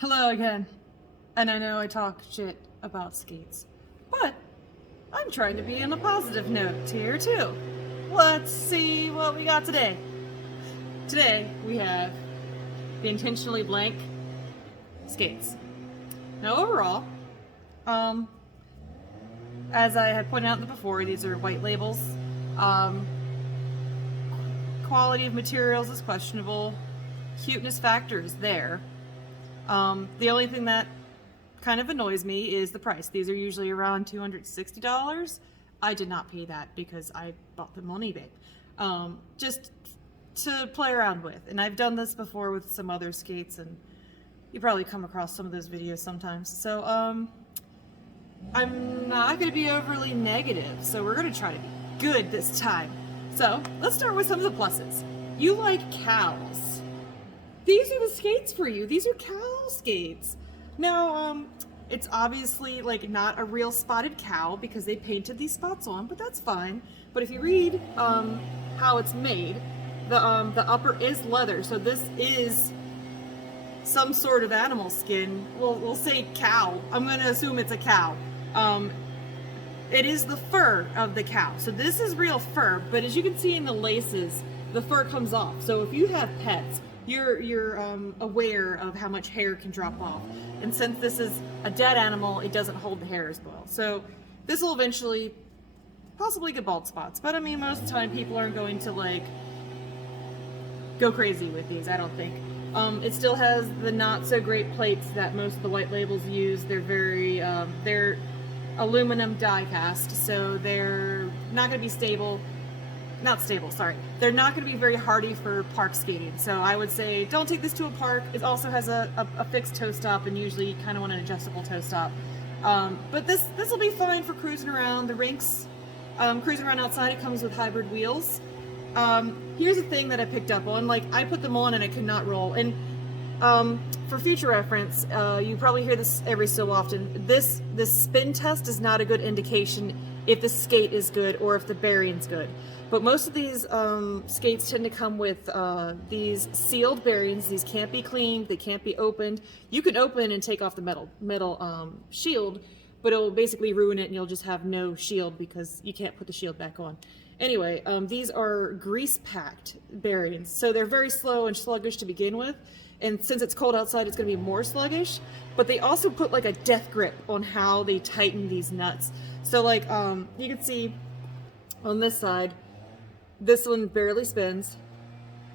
Hello again. And I know I talk shit about skates, but I'm trying to be on a positive note here too. Let's see what we got today. Today we have the intentionally blank skates. Now overall, um, as I had pointed out before, these are white labels. Um, Quality of materials is questionable. Cuteness factor is there. The only thing that kind of annoys me is the price. These are usually around $260. I did not pay that because I bought them on eBay. Just to play around with. And I've done this before with some other skates, and you probably come across some of those videos sometimes. So, I'm not going to be overly negative, so we're going to try to be good this time. So, let's start with some of the pluses. You like cows. These are the skates for you. These are cow skates. Now, it's obviously like not a real spotted cow because they painted these spots on, but that's fine. But if you read how it's made, the upper is leather, so this is some sort of animal skin. We'll say cow. I'm gonna assume it's a cow. It is the fur of the cow, so this is real fur. But as you can see in the laces, the fur comes off. So if you have pets, you're aware of how much hair can drop off. And since this is a dead animal, it doesn't hold the hair as well. So this will eventually possibly get bald spots. But I mean, most of the time people aren't going to like go crazy with these, I don't think. It still has the not so great plates that most of the white labels use. They're very, they're aluminum die cast, so they're not going to be stable. Not stable, sorry. They're not going to be very hardy for park skating. So I would say don't take this to a park. It also has a fixed toe stop, and usually you kind of want an adjustable toe stop. But this will be fine for cruising around the rinks. Cruising around outside, it comes with hybrid wheels. Here's a thing that I picked up on. Like, I put them on and I could not roll. And for future reference, you probably hear this every so often. This spin test is not a good indication if the skate is good or if the bearing's good. But most of these skates tend to come with these sealed bearings. These can't be cleaned. They can't be opened. You can open and take off the metal shield, but it will basically ruin it, and you'll just have no shield because you can't put the shield back on. Anyway, these are grease-packed bearings, so they're very slow and sluggish to begin with. And since it's cold outside, it's going to be more sluggish. But they also put like a death grip on how they tighten these nuts. So like you can see on this side, this one barely spins.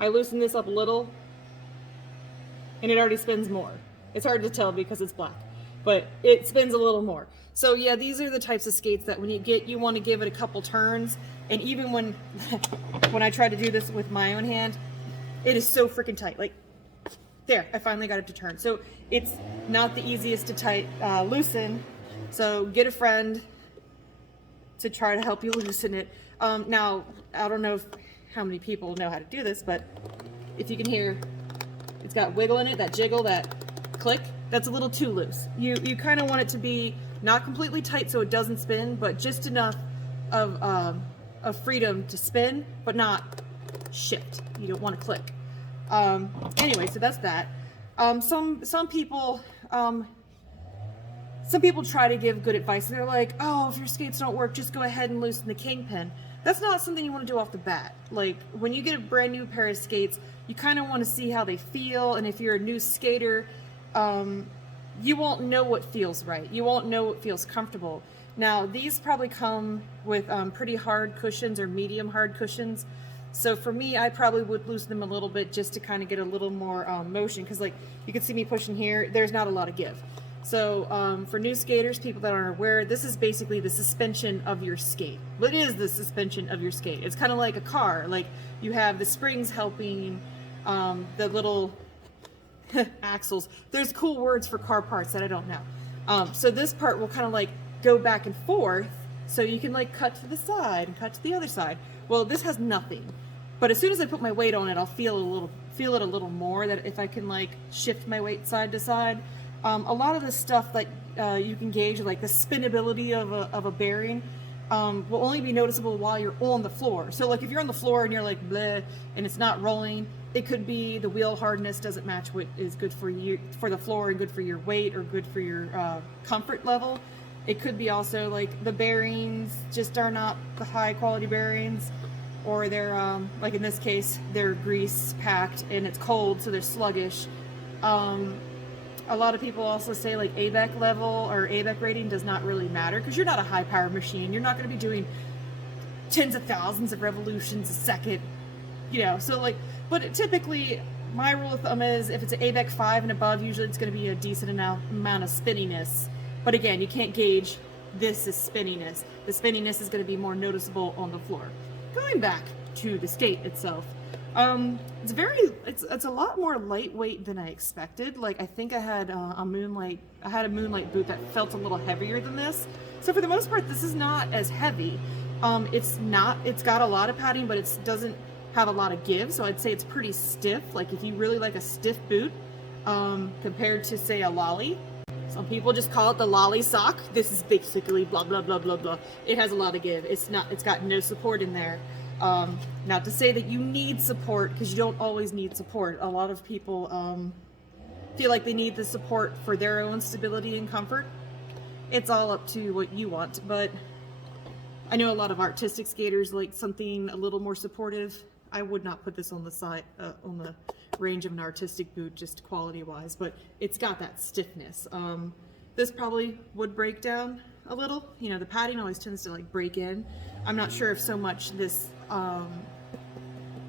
I loosen this up a little, and it already spins more. It's hard to tell because it's black, but it spins a little more. So yeah, these are the types of skates that when you want to give it a couple turns. And even when I try to do this with my own hand, it is so freaking tight. Like, there, I finally got it to turn. So it's not the easiest to loosen. So get a friend to try to help you loosen it. Now, I don't know how many people know how to do this, but if you can hear, it's got wiggle in it, that jiggle, that click, that's a little too loose. You kind of want it to be not completely tight so it doesn't spin, but just enough of freedom to spin, but not shift. You don't want to click. Anyway, so that's that. Some people try to give good advice. They're like, oh, if your skates don't work, just go ahead and loosen the kingpin. That's not something you want to do off the bat. Like, when you get a brand new pair of skates, you kind of want to see how they feel. And if you're a new skater, you won't know what feels right. You won't know what feels comfortable. Now, these probably come with pretty hard cushions or medium hard cushions. So for me, I probably would loosen them a little bit just to kind of get a little more motion. Because like you can see me pushing here, there's not a lot of give. So for new skaters, people that aren't aware, this is basically the suspension of your skate. What is the suspension of your skate? It's kind of like a car. Like you have the springs helping the little axles. There's cool words for car parts that I don't know. So this part will kind of like go back and forth, so you can like cut to the side and cut to the other side. Well, this has nothing, but as soon as I put my weight on it, I'll feel it a little more. That if I can like shift my weight side to side, a lot of the stuff that you can gauge, like the spinability of a bearing, will only be noticeable while you're on the floor. So like if you're on the floor and you're like bleh, and it's not rolling, It could be the wheel hardness doesn't match what is good for you, for the floor, and good for your weight, or good for your comfort level. It could be also like the bearings just are not the high quality bearings, or they're like in this case, they're grease packed and it's cold, so they're sluggish. A lot of people also say like ABEC level or ABEC rating does not really matter, because you're not a high power machine. You're not going to be doing tens of thousands of revolutions a second, you know. So like, but typically my rule of thumb is if it's an ABEC 5 and above, usually it's going to be a decent amount of spinniness. But again, you can't gauge this as spinniness. The spinniness is going to be more noticeable on the floor. Going back to the skate itself, it's a lot more lightweight than I expected. Like, I think I had a Moonlight boot that felt a little heavier than this. So for the most part, this is not as heavy. It's got a lot of padding, but it doesn't have a lot of give. So I'd say it's pretty stiff. Like if you really like a stiff boot, compared to say a Lolly. Some people just call it the Lolly sock. This is basically blah, blah, blah, blah, blah. It has a lot of give. It's got no support in there. Not to say that you need support, because you don't always need support. A lot of people feel like they need the support for their own stability and comfort. It's all up to what you want, but I know a lot of artistic skaters like something a little more supportive. I would not put this on the side, on the range of an artistic boot, just quality-wise, but it's got that stiffness. This probably would break down a little. You know, the padding always tends to like break in. I'm not sure if so much this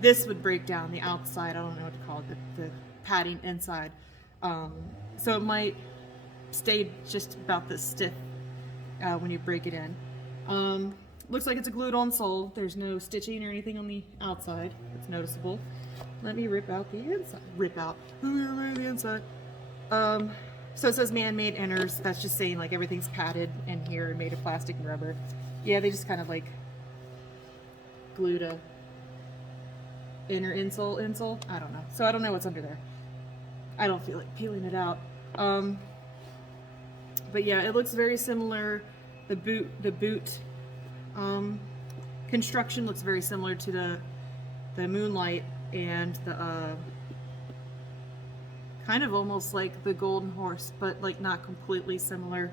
would break down the outside. I don't know what to call it, the padding inside. So it might stay just about this stiff when you break it in. Looks like it's a glued-on sole. There's no stitching or anything on the outside. It's noticeable. Let me rip out the inside. Rip out the inside. So it says man-made inners. That's just saying like everything's padded in here and made of plastic and rubber. Yeah, they just kind of like glued a inner insole. I don't know. So I don't know what's under there. I don't feel like peeling it out. But yeah, it looks very similar. The boot construction looks very similar to the Moonlight and the kind of almost like the Golden Horse, but like not completely similar.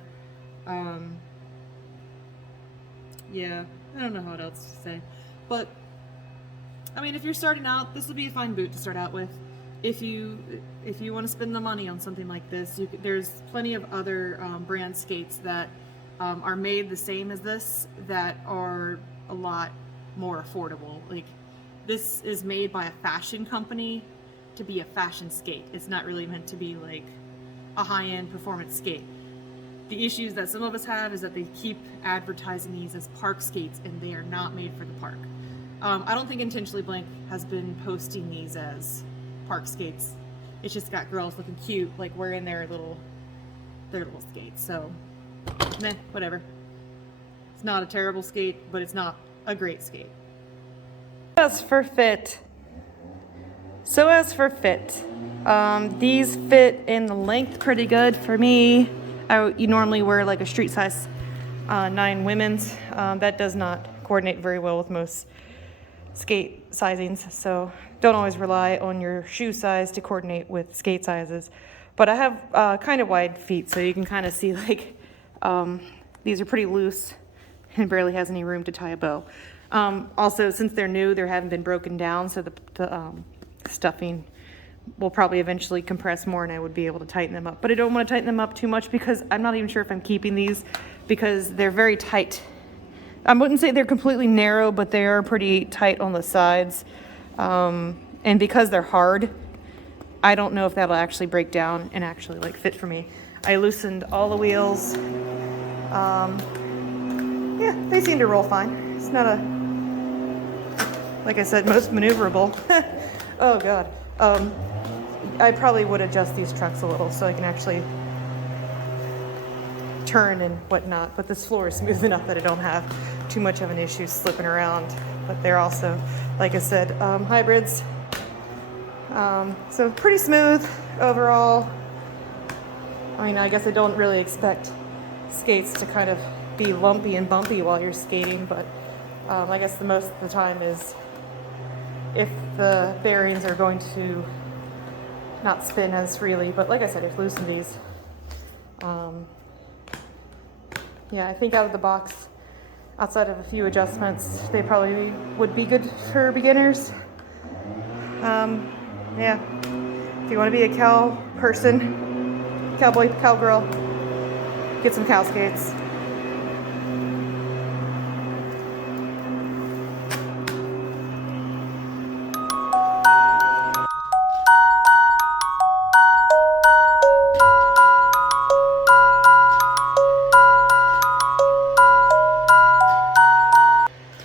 Yeah, I don't know what else to say, but I mean, if you're starting out, this would be a fine boot to start out with. If you want to spend the money on something like this, there's plenty of other brand skates that are made the same as this that are a lot more affordable. Like, this is made by a fashion company to be a fashion skate. It's not really meant to be like a high-end performance skate. The issues that some of us have is that they keep advertising these as park skates, and they are not made for the park. I don't think Intentionally Blank has been posting these as park skates. It's just got girls looking cute, like wearing their little skates. So, meh, whatever. It's not a terrible skate, but it's not a great skate. As for fit, these fit in the length pretty good for me. You normally wear like a street size 9 women's. That does not coordinate very well with most skate sizings, so don't always rely on your shoe size to coordinate with skate sizes. But I have kind of wide feet, so you can kind of see like these are pretty loose and barely has any room to tie a bow. Also, since they're new, they haven't been broken down, so the stuffing will probably eventually compress more and I would be able to tighten them up. But I don't want to tighten them up too much because I'm not even sure if I'm keeping these, because they're very tight. I wouldn't say they're completely narrow, but they are pretty tight on the sides. And because they're hard, I don't know if that'll actually break down and actually like fit for me. I loosened all the wheels. Yeah, they seem to roll fine. It's not like I said, most maneuverable. Oh God. I probably would adjust these trucks a little so I can actually turn and whatnot, but this floor is smooth enough that I don't have too much of an issue slipping around. But they're also, like I said, hybrids. So pretty smooth overall. I mean, I guess I don't really expect skates to kind of be lumpy and bumpy while you're skating, but I guess the most of the time is if the bearings are going to not spin as freely. But like I said, I've loosened these. Yeah, I think out of the box, outside of a few adjustments, they probably would be good for beginners. Yeah, if you want to be a cow person, cowboy, cowgirl, get some cow skates.